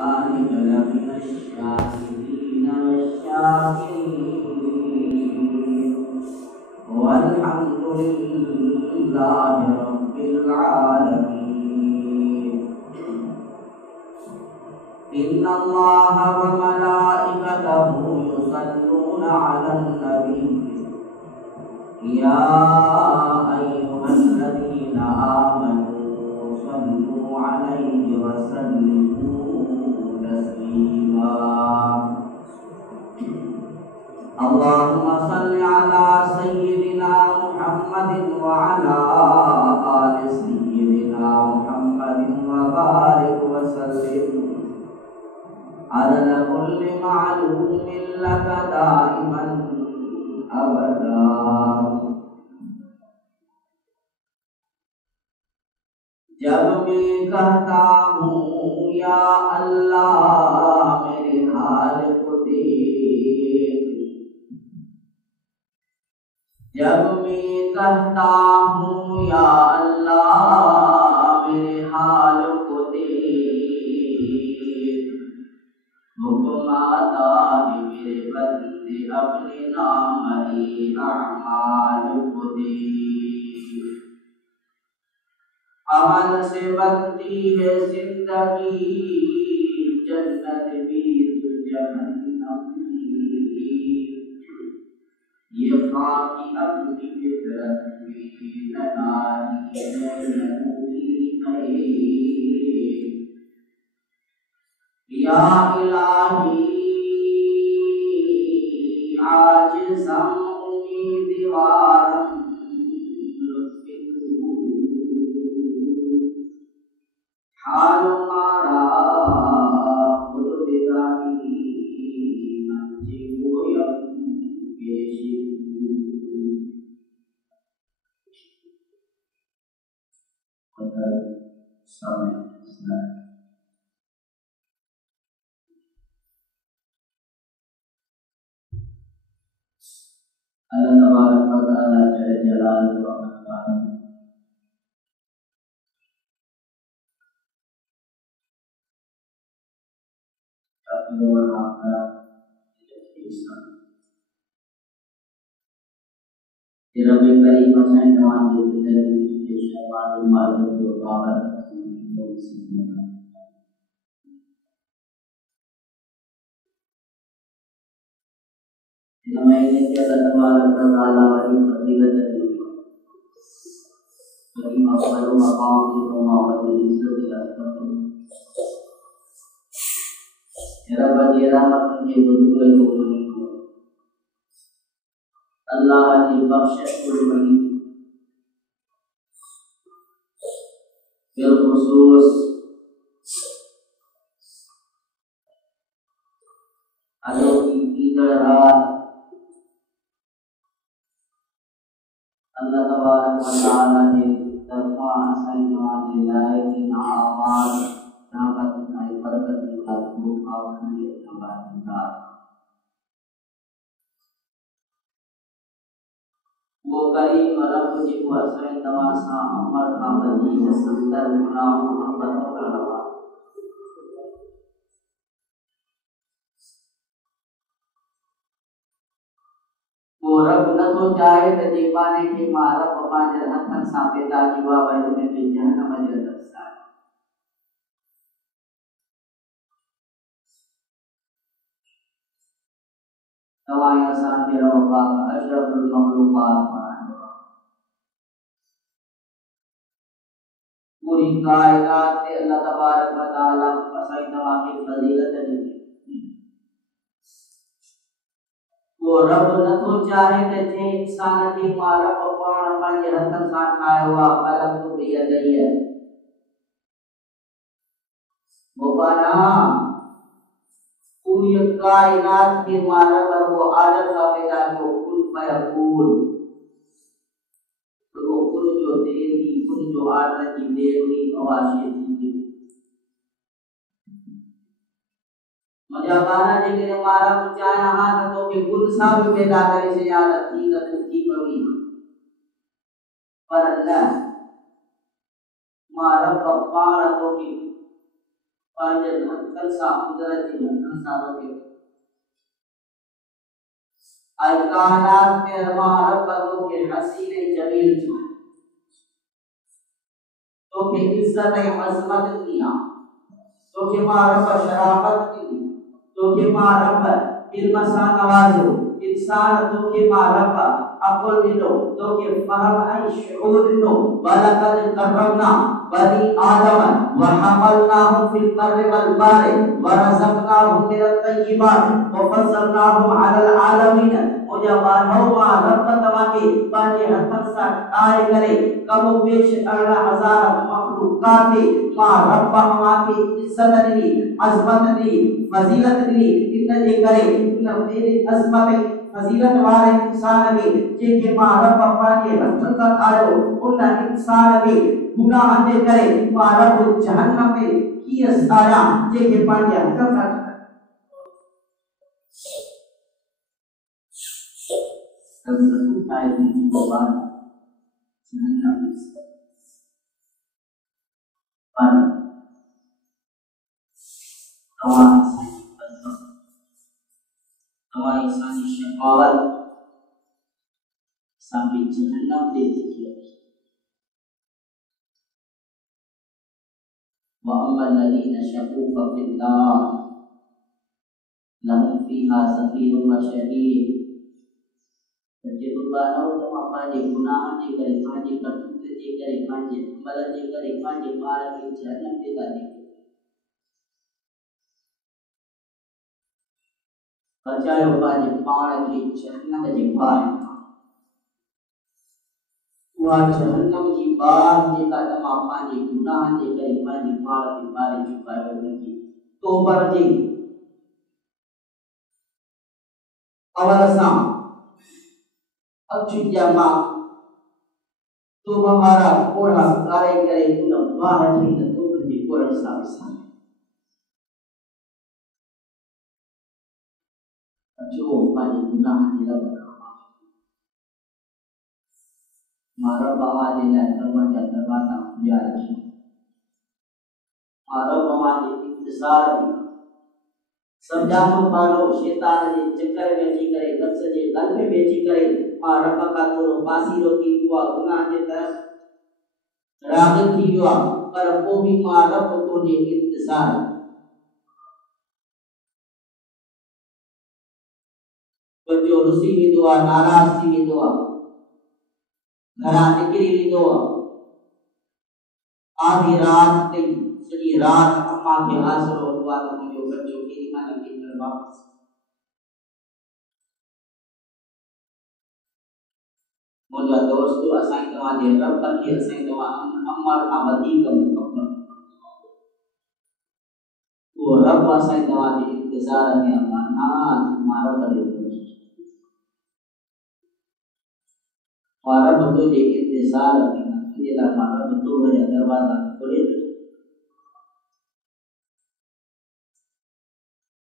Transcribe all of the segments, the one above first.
لمن الشاكرين والشاكرين والحمد لله رب العالمين. إن الله وملائكته يصلون على النبي يا أيها الذين آمنوا صلوا عليه وسلموا تسليما. اللهم صل على سيدنا محمد وعلى آل سيدنا محمد وبارك وسلم عدد كل معلوم لك دائما أبدا. जब मैं कहता हूँ या अल्लाह मेरे हाल को देख, जब मैं कहता हूँ या अल्लाह मेरे हाल को देख, हुक्म आता है मेरे बंदे अपने नाम ही अमाल को देख। अमल से बनती है जिंदगी, जन्नत भी तो जहन्नम भी, ये खाकी अपनी फितरत में ननारी है नूरी है। या इलाही आज सम उम्मीदवारम हाल मारा खुद बेदानी मंजी गोयम पेशी। समय अल्लाह तबारक व तआला जल जलालुहु व अकराम और आपका रब करीम हसन जवान की जिंदगी के शवाल मालूम को बाबर को सीखना महीने के अल्लाह तबारक व तआला बड़ी फजीलत दी, बड़ी अफजल मकाम की मौजूद इज्जत अकबर रब की रहमत के बुजुर्ग को मनी हो, अल्लाह की बख्शिश को मनी, बिलखुसूस अनोखी ईद रात अल्लाह तबारक व तआला ने तरफा हसन नवाज़े लाए कि नामाल नामत नाई बरकत का रूप आवने नवाज़ा। वो करीम रब जी को हसन तमाशा अमर आमदी संदर गुनाह मोहब्बत करवा, वो रब न तो चाहे तो दीवाने की मारा पपा जहन्नम सामने ताकि वा वह में भी जहन्नम जन्नत सा तवाया सान के रब्बा अशरफुल मखलूकात बनाए पूरी कायनात के अल्लाह तबारक व तआला फसाई तवा की फजीलत दी। वो रब न तो चाहे ते जे इंसान की मारा पपाण पंज हथन सां ठाहियो आहे ख़लक़ तो बियदिही, वो बना पूरी कायनात के मारा पर वो आदत का पैदा जो कुल फयकून, तो वो कुल जो देगी कुल जो आदत की देगी अवाशी थी मजा गाना जेके मारा चाहे हां तो के कुल सा भी पैदा करे से याद थी कभी पर अल्लाह मारा पपाण तो की panjang kansa udara di kansa bagi al-kainat में हमारा रब के हसीन जमील तो के इज्जत अजमत किया तो के रब शराफत की तो के रब इल्म सा नवाजो इंसान तो के रब अकुल दिलो तो के फहम है शऊर दिलो वलकद करमना बनी आदम व हमलनाहुम फिल बर्रि वल bahri व रज़क़नाहुम मिनत तय्यिबात व फज़्ज़लनाहुम अलल आलमीन मुझे मानवा रब तवाके पांचे हथन सा आए करे कबो पेश 18000 मखलूकात मा रब हमाके इज्जत दी अजमत दी फजीलत दी इन जे करे इन तेरी अजमत फजीलत वाले इंसान में जेके मा रब पांचे हथन सा आयो उन इंसान में गुनाह जे करे मा रब जहन्नम में की सारा जेके पांचे हथन सा satu ayat mencoba jangan pan awal insani syaqawat sampai jahannam dizikir wa ammal ladina syaqu fa fil nar lahum fiha zafirun wa shadid jadi berbahaya sama panjang gunakan di kali panjang bertutur di kali panjang kembali di kali panjang malam di jalan di kali percaya panjang malam di jalan di panjang wajah enam jibat jika sama panjang gunakan di kali panjang malam di panjang juga lagi to berjing awal sama अक्षुज्ञामा तो हमारा कोढ़ा कार्य करे तुम बाहर ही न तो कभी कोढ़ा साबिसा जो पानी गुनाह दिला बना मारा बाबा दिला दरवाजा दरवाजा खुला रखी मारा बाबा ने इंतजार भी सब जानो पालो शैतान जे चक्कर में जी करे नफ्स जे दल में बेची करे मा रब का थोरो पासी रोकी हुआ गुनाह जे तरफ राग थी हुआ पर वो भी मा रब तो जे इंतजार बच्चों रुसी भी दुआ नाराज थी भी दुआ घरा निकली भी दुआ आधी रात तक सॼी रात अम्मा के आसरो हुआ तो मुझे बच्चों की ईमान की वापस मुझे दोस्तों असाई तवा जे रब की असाई तवा अमर आबादी का मुकम्मल वो रब असाई तवा जे इंतजार में अमाना तुम्हारा बड़े और रब तो जे इंतजार में ये ला मारा तो मेरे दरवाजा खोले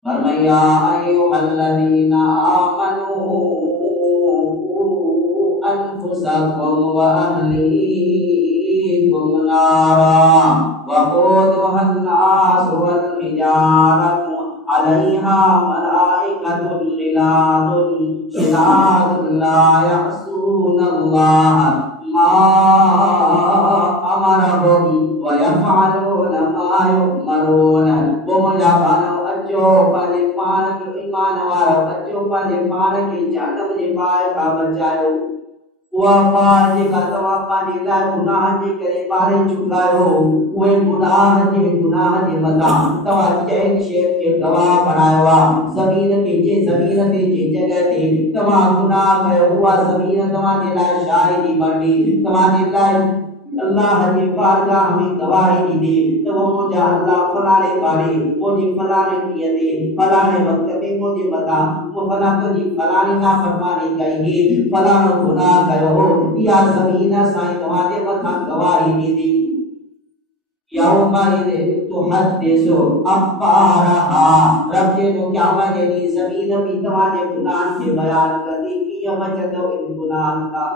फरमाया अय्युहल्लज़ीना आमनू अनफुसकुम व अहलीकुम नारा वक़ूदुहा अन्नास वल हिजारतु अलैहा मलाइकतुन गिलादुन शिदादुन ला यअसूनल्लाह मा अमरहुम व यफ़अलूना मा युअमरून वो मुजाबानो अजो पाने पान के ईमान वारो अजो पाने पान के जन्म जे पाए का बचायो वो पान जे का तवा पाने ला गुनाह जे करे बारे चुकायो वो गुनाह जे मता तवा चैन शेर के गवाह बनाया जमीन के जे जगह ते तवा गुनाह कयो हुआ जमीन तवा जे ला शाहिदी बनी तवा जे ला अल्लाह के बारगाह में गवाही दी दे तो वो मुझे अल्लाह फलाने बारे मुझे फलाने किए दे फलाने वक्त में मुझे बता वो फला तो जी फलाने ना फरमाने चाहिए फलानो गुनाह करो हो या ज़मीन साईं तुम्हारे मथा गवाही दी दी यौमा इदे तो हदीसो अब्बारहा रब के तो क्या वजह दी ज़मीन भी तुम्हारे गुनाह के बयान कर दी कि वजह तो इन गुनाह का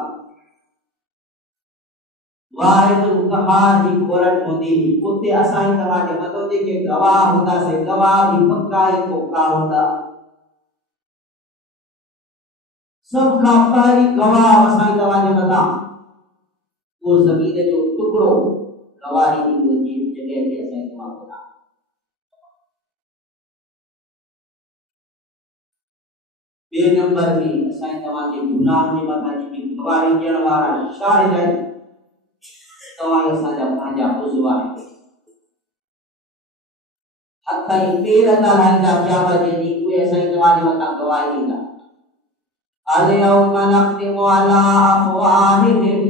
वाहिदुल कहार जी कोरट होंदी उते असाई तवाजे मतो जेके गवाह होता से गवाह भी पक्का ही कोका होता सब का पहली गवाह असाई तवाजे मता वो जमीन जो टुकड़ो गवाही दी वो जी जगह के असाई तवा होता बे नंबर में असाई तवाजे गुनाह जे मथा जी गवाही ॾियण वारा शाहिद आहिनि तवाई असांजा पंहिंजा उज़वा आहिनि हथ ई पेर था हलाईंदा क़यामत जे ॾींहुं उहे असांजी तव्हांजे मथां गवाही ॾींदा अल-यौम नख़्तिमु अला अफ़वाहिहिम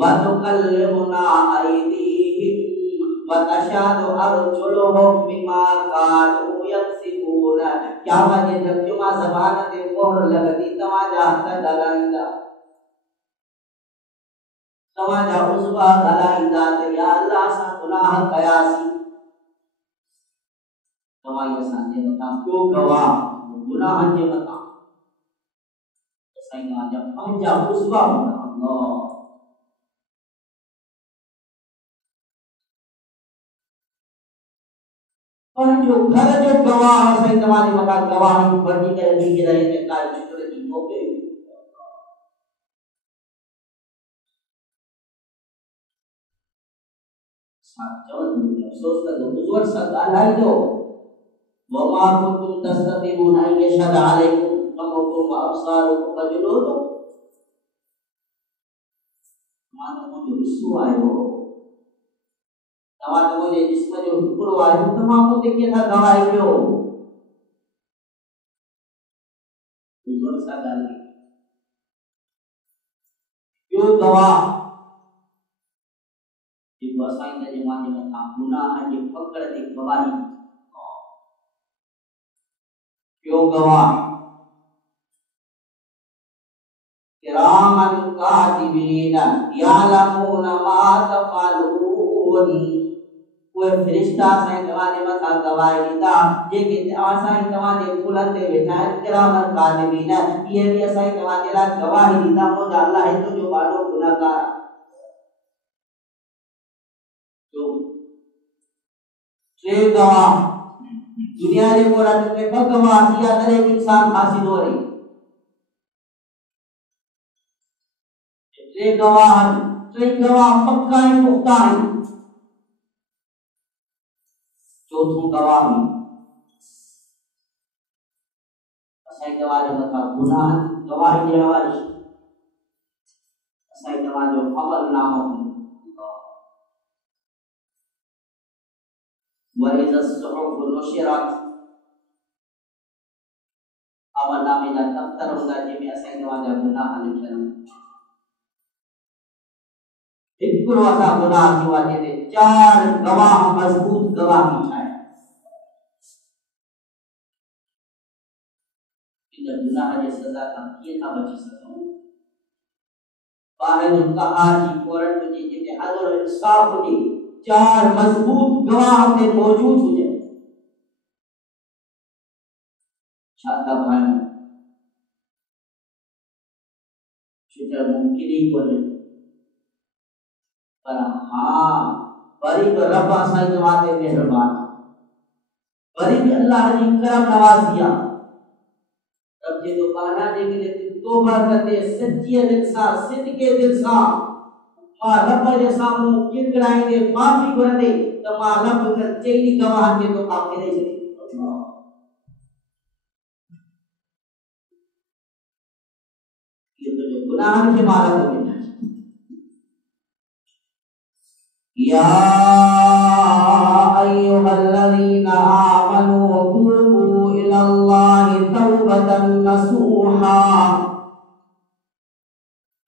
व तुकल्लिमुना अयदीहिम व तशहदु अर्जुलुहुम बिमा कानू यक्सिबून क़यामत जे ॾींहुं जुमा ज़बान ते मोहर लॻंदी तव्हांजा हथ ॻाल्हाईंदा तव्हांजा उज़वा ॻाल्हाईंदा त या अल्लाह असां गुनाह कयासीं तवाई असांजे मथां को गवाह गुनाह जे मथां असांजा जा पंहिंजा उज़वा हूंदा अल्लाह पर जो घर जो गवाह असांजे तव्हांजे मथां गवाही वठी करे बीह रहे त का शुक्र जी मौके अफ़सोस करो हुज़ूर सां ॻाल्हाईंदो वमा कुंतुम तस्ततिबून अन यशहद अलैकुम समउकुम व अबसारुकुम व जुलूदुकुम मां तो मुझे विश्व आयो तव्हां तो मुझे जिस्म जो टुकड़ो आयो तव्हां मुझे केथा गवाही कयो हुज़ूर सां ॻाल्हाई ॿियो गवाह जेको असांजे ज़माने में गुनाह जे पकड़ ते गवाही ॿियो गवाह किरामन कातिबीन यालमून मा तफअलून उहे फ़रिश्ता असांजे तव्हांजे मथां गवाही ॾींदा जेके असांजे तव्हांजे कुलनि ते वेठा आहिनि किरामन कातिबीन इहे बि असांजे तव्हांजे लाइ गवाही ॾींदा मुंहिंजा अलाह हिते जो ॾाढो गुनाहगार टे गवाह दुनिया जे कोरट में ॿ गवाह थिया तॾहिं बि इंसान फासी थो वञे टे गवाह पक्का ऐं पुख्ता आहिनि चौथों गवाह असांजे तव्हांजे मथां गुनाह गवाही ॾियण वारी असांजे तव्हांजो अमल नामो वइज़ा सुहुफ़ नुशिरत अमल नामे जा दफ़्तर हूंदा जंहिंमें असांजे तव्हांजा गुनाह लिखियल हिकिड़ो असां गुनाह थियो आहे जंहिंमें चार गवाह मज़बूत गवाही ठाहे इन गुनाह जे सज़ा खां कीअं था बची सघूं वाहिदुल कहार जी कोरट हुजे जिते अदल इंसाफ़ हुजे चार मज़बूत गवाह ते मौजूद हुजे छा था भाई छुटा मुमकिन ही कोन्हे पर हाँ वरी तो रब असांजी तव्हां ते मेहरबान वरी भी अल्लाह जी करम नवाज़ी आहे रब जे तो माना जेके तौबा कंदे सच्चे दिल सां सिदके दिल सां मां रब जे साम्हूं किरकिराईंदे माफ़ी घुरंदे त मां रब खे चई गवाह के तो आप करे छॾी ये तो जो गुनाह के मारा तो या अय्युहल्लज़ीना आमनू तूबू इलल्लाहि तौबतन नसूहा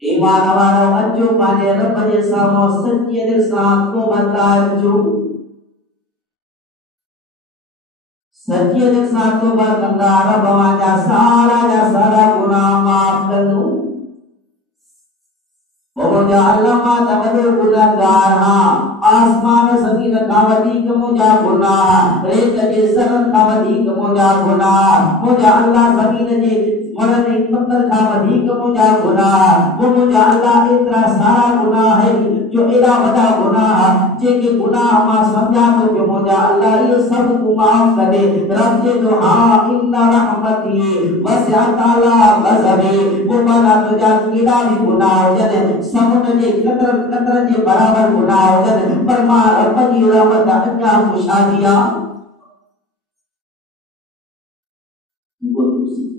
ईमान वारो अचो पंहिंजे रब जे साम्हूं सच्चे दिल सां तौबा कजो सच्चे दिल सां तौबा कंदा रब जा सारा गुनाह माफ़ कंदो मुझा अल्लाह माता वॾो गुनाहगार हां आसमान ज़मीन खां वधीक मुंहिंजा गुनाह रेत जे ज़रनि खां वधीक मुंहिंजा गुनाह मुंहिंजा अल्लाह ज़मीन जे वणनि ऐं पत्थर खां वधीक मुंहिंजा गुनाह मुंहिंजा अल्लाह एतिरा सारा गुनाह आहिनि जो एॾा वॾा गुनाह जेके गुनाह मां सम्झां थो कि मुंहिंजा अल्लाह इहे सभु तूं माफ़ करे रब जे तो हाँ इन्ना रहमती वसिअत अला गज़बी वो माना तुंहिंजा केॾा बि गुनाह हुजनि समुंड जे कतरनि जे बराबर गुनाह हुजनि पर मां रब जी रहमत अञा खुशादी आहे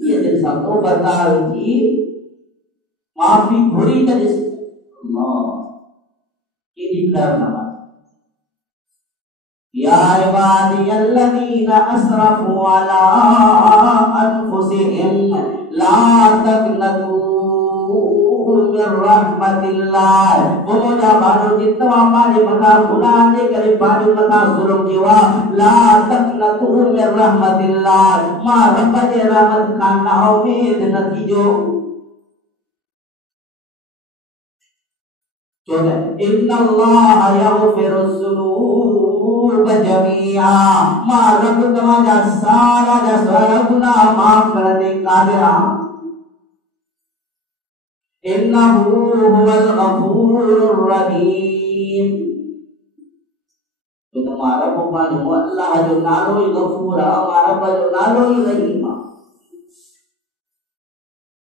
ये दिल सा तो बता की माफी घुरी त ॾिस अल्लाह केॾी ख़ैर नमाज़ या इबादी अल्लज़ीना असरफू अला अनफुसिहिम ला तक़नतू मिन रहमतिल्लाह वो मुंहिंजा बारो जितवा पंहिंजे मथां गुनाह जे करे पंहिंजे मथां ज़ुल्म कयो आहे ला तक़नतू मिन रहमतिल्लाह मां रब जे रहमत खां नाउमीद न थीजो इन्नल्लाह यग़फिरु ज़ुनूब जमीआ मां रब तव्हांजा सारा गुनाह माफ़ करण ते क़ादिर आहे इन्नहु हुवल गफूरुर रहीम तो मां रब पंहिंजो अल्लाह जो नालो ई गफूर आहे मां रब जो नालो ई रहीम आहे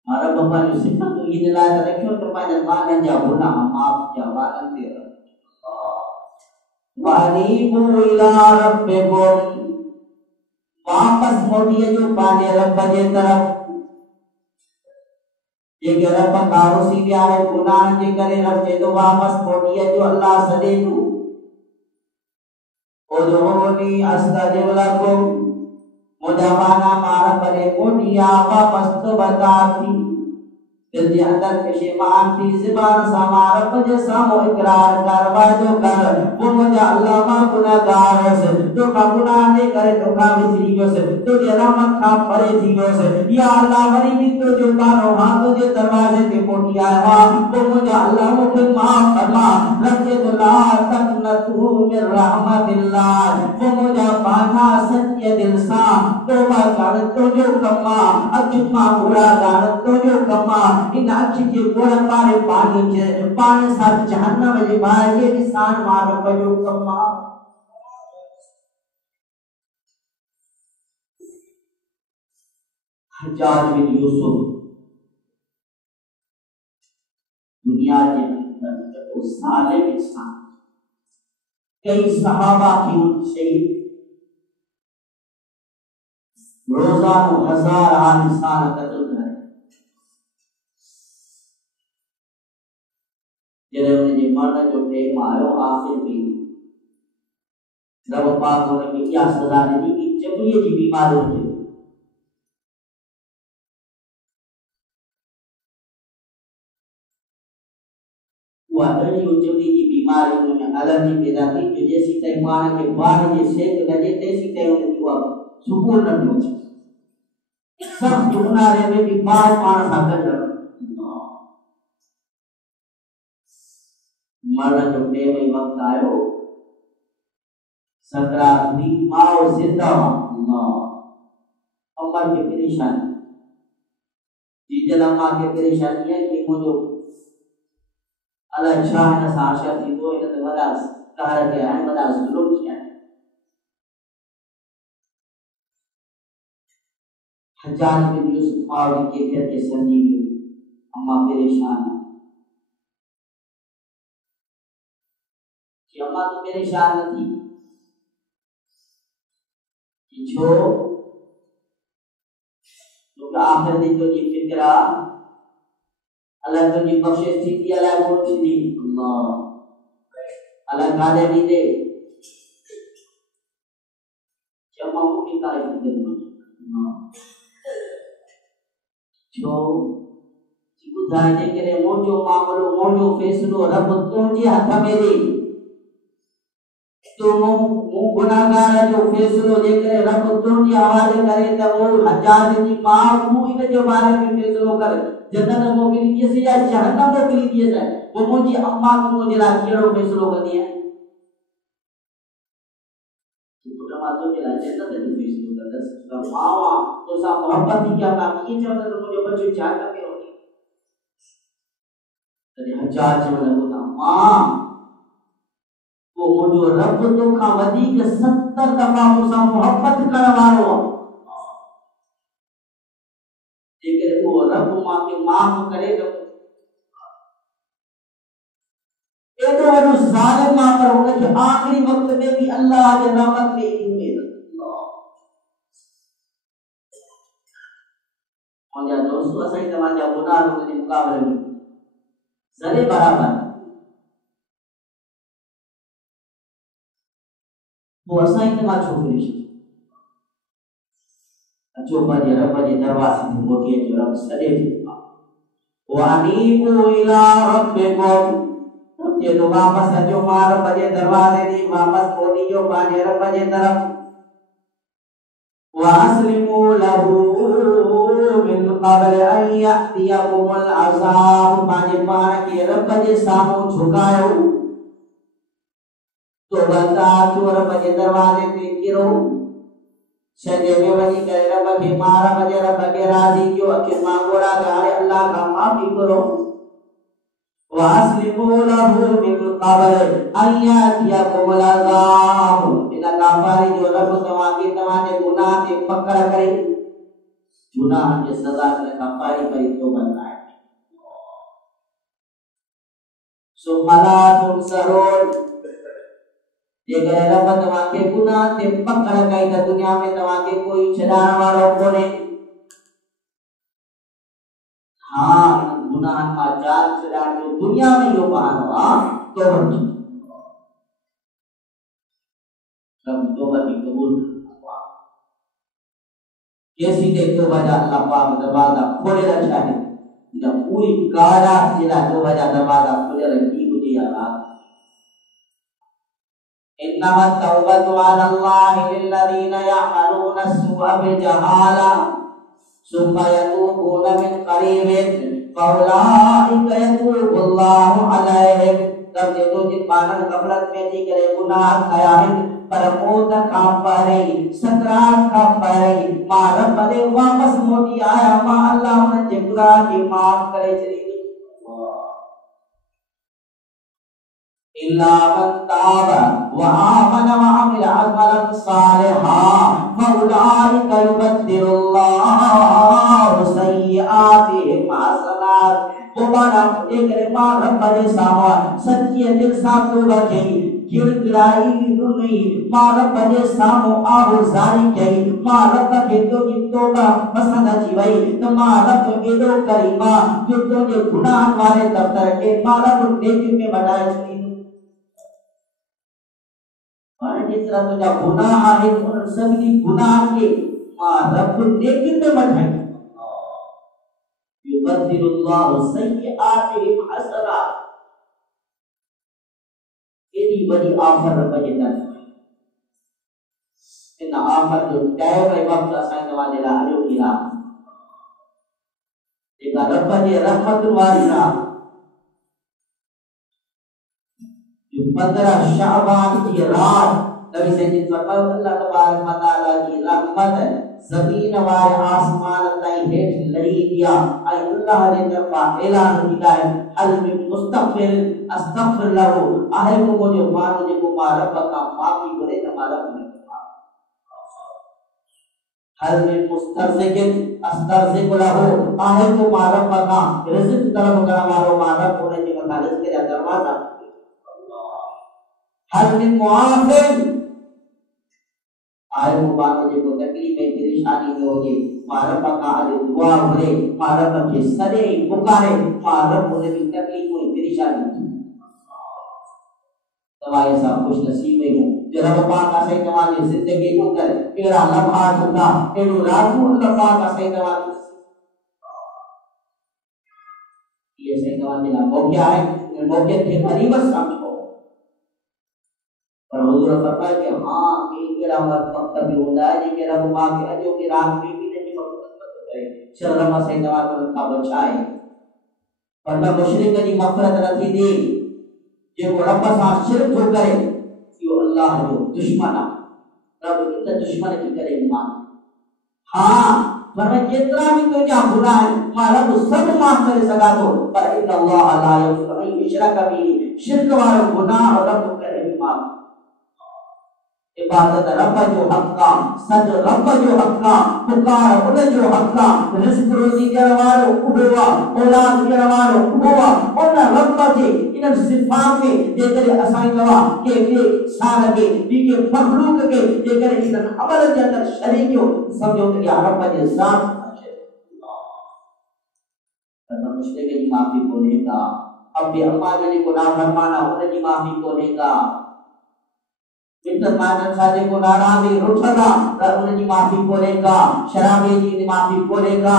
मां रब पंहिंजो सिफ़तूं इन लाइ त रखियो त पंहिंजे ॿारनि जा गुनाह माफ़ जा ॿारनि ते वनीबू इला रब्बिकुम वापस मोटी जो पंहिंजे रब जे तरफ़ जेके रब खां रुसी विया आहिनि गुनाह जे करे रब जे तो वापस मोटी जो अल्लाह सॾे थो उदऊनी अस्तजिब लकुम मुंहिंजा माना मां रब ॾे मोटी आ वापस तो बता थी दिल जे अंदर पेशेमान थी ज़बान सां मां रब जे साम्हूं इकरार कर वाइदो कर वो मुंहिंजा अल्लाह मां गुनाहगार हुयसि तोखां गुनाह जे करे तोखां विसरी वियुसि तुंहिंजे रहमत खां परे थी वियुसि या अल्लाह वरी बि तुंहिंजो कानो हां तुंहिंजे दरवाज़े ते पहुची आयो आहियां वो मुंहिंजा अल्लाह मूंखे माफ़ फरमा रखे तो ला तक़नतू मिन रहमतिल्लाह वो मुंहिंजा पाना सच्चे दिल सां तौबा कर तुंहिंजो कम आहे अॼु मां बुरा कर तुंहिंजो कम आहे इन अख के गोड़न वारे पानी सां जहन्नम जे ॿाहिरि ये निशान मां रब जो कम आहे हज्जाज बिन यूसुफ दुनिया के अंदर उस सालिम इंसान कई सहाबा की शहीद रोजाना 1000 इंसान कत्ल करे जॾहिं उनजे मरण जो टाइम आयो आख़िर में रब पाक उनखे इहा सज़ा ॾिनी कि चॿड़ीअ जी बीमारी हुजे उहा अहिड़ी चॿड़ी जी बीमारी उनमें एलर्जी पैदा थी जो जेसीं ताईं पाण खे बाहि जे सेक न ॾिए तेसीं ताईं उनखे उहा सुकून न पियो अचे सख़्तु ऊन्हारे में बि बाहि पाण सां गॾु मरण जो टाइम ई वक्त आयो सकरात भी माओ जिंदा अमर के परेशानी जी जन्म के परेशानी है कि मुझे अल्लाह शाह न साशा थी तो इन ते वडा कहर के आए वडा जुल्म किया हज्जाज बिन यूसुफ माओ की कैफियत के समझी अम्मा परेशान कि अम्मा तो परेशान न थी कि जो तो आखिर दिन जो जी फिक्रा अल्लाह तो जी बख्शिश थी थी अल्लाह को थी अल्लाह कादे दी दे जमा मुकी का फिक्र जो बुधाए जे करे मोजो मामलो मोजो फैसलो रब तुंहिंजे हथ में दे तो वो गुनाहगार जो फैसलो लेकर रब तुरंत हवाले करे त वो हजाज की मां तू इन जो बारे में फैसलो कर जन्नत मोकिली दिए से या जहन्नम मोकिली दिए जाए वो मुझी अम्मा तू मुझे ला केड़ो फैसलो करनी है तो मातो के ला जन्नत जो फैसलो कर दस मावा तो सा मोहब्बत की क्या काम किए चवंदा तो मुझे बच्चो चाह के होगी तने हजाज जो लगो मां वो मुझो रब तो का वधी के 70 दफा मुसा मोहब्बत करवारो जेकर वो रब मां के माफ करे तो एडो वडो जालिम मां पर उन के आखिरी वक्त में भी अल्लाह के रहमत में ही उम्मीद और या दोस्तों सही तमाजा गुनाह के मुकाबले में जरे बराबर वो असाई तमा छोकरी जो बजे रब जे दरवाजे में मोटी जो रब सदे वानीबु इला रब्बिकुम ये तो वापस जो मार बजे दरवाजे दी वापस मोटी जो बाजे रब जे तरफ वास्लिमु लहू मिन क़ब्ल अन यअतियकुमुल अज़ाब बाजे पार के रब जे सामो झुकायो तो बता चोर बजे दरवाजे पे गिरो सजे में वही करे रब के मारा बजे रब के राजी क्यों के मांगोड़ा गाले अल्लाह का माफी करो वास्लिमु लहू मिन क़ब्ल अन यअतियकुमुल अज़ाब बिना काफारी जो रब तमाके गुनाह के पकड़ करे गुनाह के सजा के काफारी पर तो बनाए सुमला तुमसरून ये करे रब तमाके गुनाह ते पकड़ गई त दुनिया में तमाके कोई छडाण वालो कोने हां गुनाह का जाल छडाण जो दुनिया में यो पानवा तो रब तौबा की कबूल कैसी के तौबा जा अल्लाह पाक दरवाजा खोले रखा है जब पूरी कारा जिला तौबा जा दरवाजा खोले रखी हुई है इन्नमा तौबतु अलल्लाहि लिल्लज़ीना यअमलूना अस्सूअ बिजहाला सुम्मा यतूबूना मिन क़रीबिन फउलाइका यतूबुल्लाहु अलैहिम तब जो जिन पानन गफलत में थी करे गुनाह कया है पर मोत का परे सकरात का परे मां रब दे वापस मोटी आया मां अल्लाह उन जे गुनाह की माफ करे चली इल्ला मन ताबा व आमन व अमिल अमलन सालिहा फउलाइका युबद्दिलुल्लाहु सय्यिआतिहिम हसनात वो माना एक मां रब जे सामो सच्ची दिल सा तौबा की गिड़गिड़ाई नहीं मां रब जे सामो आहो जारी कई मां रब के तो जी तौबा पसंद अची वई तो मां रब एडो करीमा जो तो जे गुनाह वाले दफ्तर के मां रब नेकी में बढ़ाए छड़ी माने जिस तरह तो जा गुनाह है उन सभी गुनाह के मां रब नेकी में बढ़ाए युबद्दिलुल्लाहु सय्यिआतिहिम हसनात एडी बड़ी ऑफर रब जे तरफ इन ऑफर जो टाइम है वक्त असां तवाजे ला आयो कीरा एका रब जे रहमत वाली रा जो 15 शाबान की रात नबी सैयद फरमाया अल्लाह तबारक व तआला की रहमत ज़मीन वाले आसमान ताई हेठ लड़ी दिया आई अल्लाह ने तरफा ऐलान किया है अल मुस्तगफिर अस्तगफिर लहु आहे को मुझे मानो जे को रब का माफी करे हमारा हल में मुस्तरज़िकिन अस्तरज़िक लहु आहे को रब का रिज़्क तरफ करने वालो रब होने के मथा रिज़्क का दरवाजा हल में मुआफिन आए को बात जे को तकलीफ में परेशानी में हो जे रब का आज दुआ करे रब के सदे पुकारे रब उन की तकलीफ में परेशानी तवाए सा खुश नसीब है जो रब पाक का सही तमाम जिंदगी को कर एड़ा लम्हा होता एड़ो रातू अल्लाह पाक का सही तमाम ये सही तमाम ना मौका है मौके के करीब समझो और हुजूर फरमाया कि हां कि केड़ा वक्त भी होता है कि केड़ा मां के अजो की रात में भी नहीं मत करे शर्म से दवा का बचाए वरना मुशरिक की मगफरत नथी दी जो रब सा शिरक जो करे यो अल्लाह जो दुश्मन रब इन दुश्मन की करे ईमान हां वरना जितना भी तुझा गुनाह है मां रब सब माफ करे सका तो पर इन अल्लाह ला यगफिरु अन युशरक बिही शिरक वाला गुनाह रब करे माफ इबादत रब जो हक़ सज रब जो हक़ पुकार उन जो हक़ रिज़्क़ रोज़ी ॾियण वारो उहो आहे औलाद ॾियण वारो उहो आहे उन रब जे इन सिफ़ात खे जेकॾहिं असां चवां के ॿिए इंसान खे ॿी के मख़लूक खे जेकॾहिं इन अमल जे अंदरि शरीक कयो सम्झो त इहा रब जे ज़ात पर मुश्किल की माफ़ी कोन्हे का अब भी अम्मा जो गुनाह फरमाना उन जी माफ़ी कोन्हे का मानन साजे को नाराज़ी रुठदा त उन जी माफ़ी कोन्हेगा शराबी जी माफ़ी कोन्हेगा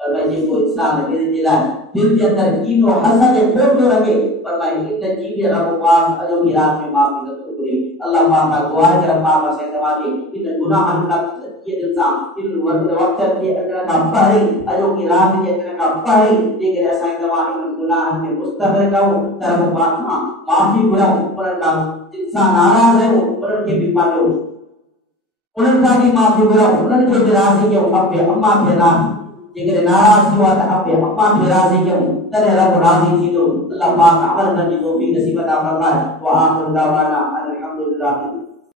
पर भाई जे को इंसान के दिल दिल के अंदर कीनो हसद फोटो रखे पर भाई इन जी भी रब पाक अजो की रात में माफ़ी न करे अल्लाह पाक का दुआ है रब पाक से दवा के इन गुनाह का ये दिल सा इन वक्त के अंदर का पहले अजो की रात के अंदर का पहले लेकिन ऐसा दवा इन गुनाह में मुस्तगर करो तरफ पाक माफ़ी गुनाह पर इंसान नाराज है उन्हनि खे बि पालियो उन्हनि खां बि माफ़ी घुरायो उन्हनि खे बि राज़ी कयो अबे अम्मा खे राज़ी जेकॾहिं नाराज़ थियो आहे त अबे अम्मा खे राज़ी कयूं तॾहिं रब राज़ी थींदो अल्लाह पाक अमल करण जी तौफ़ीक़ नसीब अता फरमाए व आख़िर दावाना अल्हम्दुलिल्लाह